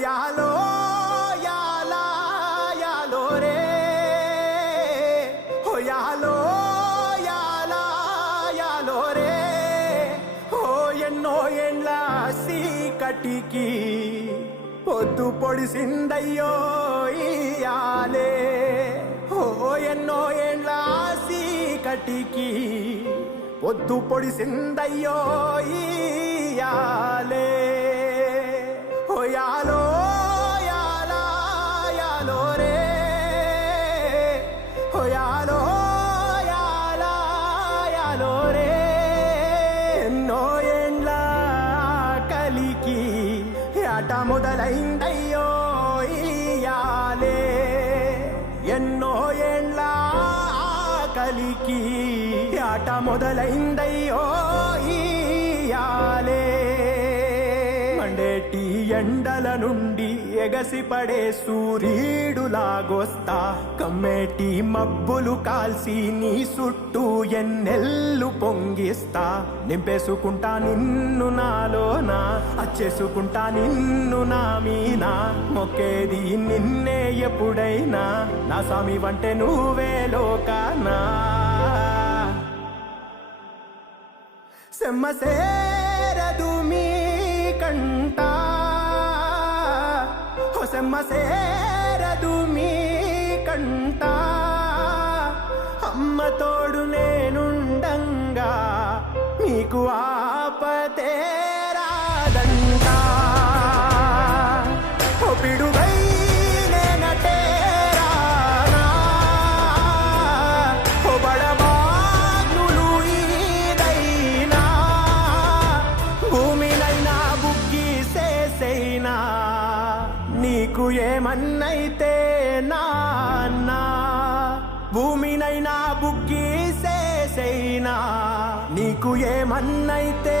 యాలో యాలా యాలో రే. హో యాలో యాలా యాలో రే. హో ఎన్నో ఎండ్ల సీకటికి పొద్దు పొడిసిందయ్యో ఇయాలే ఓ ఎన్నో ఎండ్ల సీకటికి పొద్దు పొడిసిందయ్యో ఇయాలే ఓయాలో ఆట మొదలైందయ్యో ఇయాలే ఎన్నో ఏండ్ల కలికి ఆట మొదలైందయ్యో ఇయాలే ఏటి ఎండల నుండి ఎగసిపడే సూర్యుడులాగొస్తా కమ్మేటి మబ్బులు కాల్సి నీ చుట్టూ ఎన్నెల్లు పొంగిస్తా. నింపేసుకుంటా నిన్ను నాలోనా అచ్చేసుకుంటా నిన్ను నా మీనా. మొక్కేది నిన్నే ఎప్పుడైనా నా స్వామి వంటే నువ్వే లోకానా. సెమ్మసేరదు మీ సేరదు మీ కంట అమ్మ తోడు నేనుండంగా మీకు ఆపతేరాదంట ఒపిడుగా నీకు ఏమన్నైతే నాన్నా భూమినైనా బుగ్గి సేసైనా నీకు ఏమన్నైతే